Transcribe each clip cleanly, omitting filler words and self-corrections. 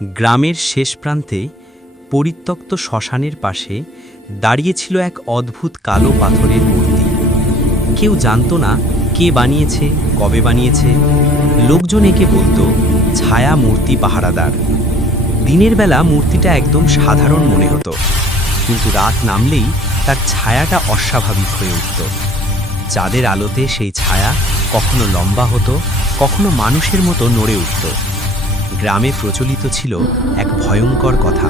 গ্রামের শেষ প্রান্তে পরিত্যক্ত শ্মশানের পাশে দাঁড়িয়েছিল এক অদ্ভুত কালো পাথরের মূর্তি। কেউ জানত না কে বানিয়েছে, কবে বানিয়েছে। লোকজন একে বলতো ছায়া মূর্তি পাহারাদার। দিনের বেলা মূর্তিটা একদম সাধারণ মনে হতো, কিন্তু রাত নামলেই তার ছায়াটা অস্বাভাবিক হয়ে উঠত। চাঁদের আলোতে সেই ছায়া কখনো লম্বা হতো, কখনো মানুষের মতো নড়ে উঠত। গ্রামে প্রচলিত ছিল এক ভয়ঙ্কর কথা,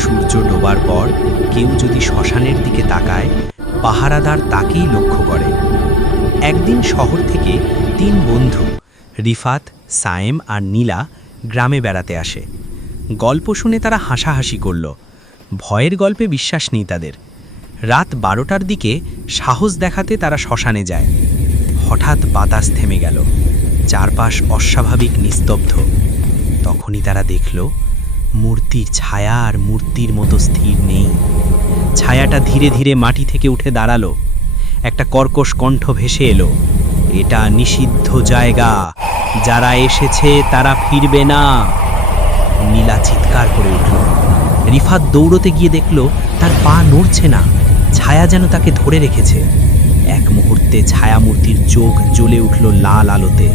সূর্য ডোবার পর কেউ যদি শ্মশানের দিকে তাকায়, পাহারাদার তাকেই লক্ষ্য করে। একদিন শহর থেকে 3 বন্ধু রিফাত, সায়েম আর নীলা গ্রামে বেড়াতে আসে। গল্প শুনে তারা হাসাহাসি করল। ভয়ের গল্পে বিশ্বাস নেই তাদের। রাত 12টার দিকে সাহস দেখাতে তারা শ্মশানে যায়। হঠাৎ বাতাস থেমে গেল, চারপাশ অস্বাভাবিক নিস্তব্ধ। তখনই তারা দেখল মূর্তির ছায়া আর মূর্তির মতো স্থির নেই। ছায়াটা ধীরে ধীরে মাটি থেকে উঠে দাঁড়ালো। একটা কর্কশ কণ্ঠ ভেসে এলো, এটা নিষিদ্ধ জায়গা, যারা এসেছে তারা ফিরবে না। নীলা চিৎকার করে উঠল। রিফাত দৌড়তে গিয়ে দেখল তার পা নড়ছে না, ছায়া যেন তাকে ধরে রেখেছে। এক মুহূর্তে ছায়ামূর্তির চোখ জ্বলে উঠল লাল আলোতে।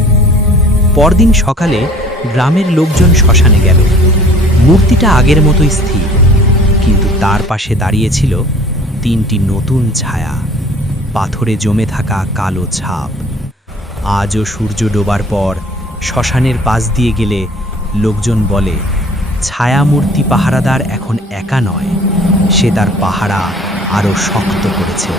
পরদিন সকালে গ্রামের লোকজন শ্মশানে গেল। মূর্তিটা আগের মতোই স্থির, কিন্তু তার পাশে দাঁড়িয়েছিল 3টি নতুন ছায়া, পাথরে জমে থাকা কালো ছাপ। আজও সূর্য ডোবার পর শ্মশানের পাশ দিয়ে গেলে লোকজন বলে ছায়ামূর্তি পাহারাদার এখন একা নয়, সে তার পাহারা আরও শক্ত করেছে।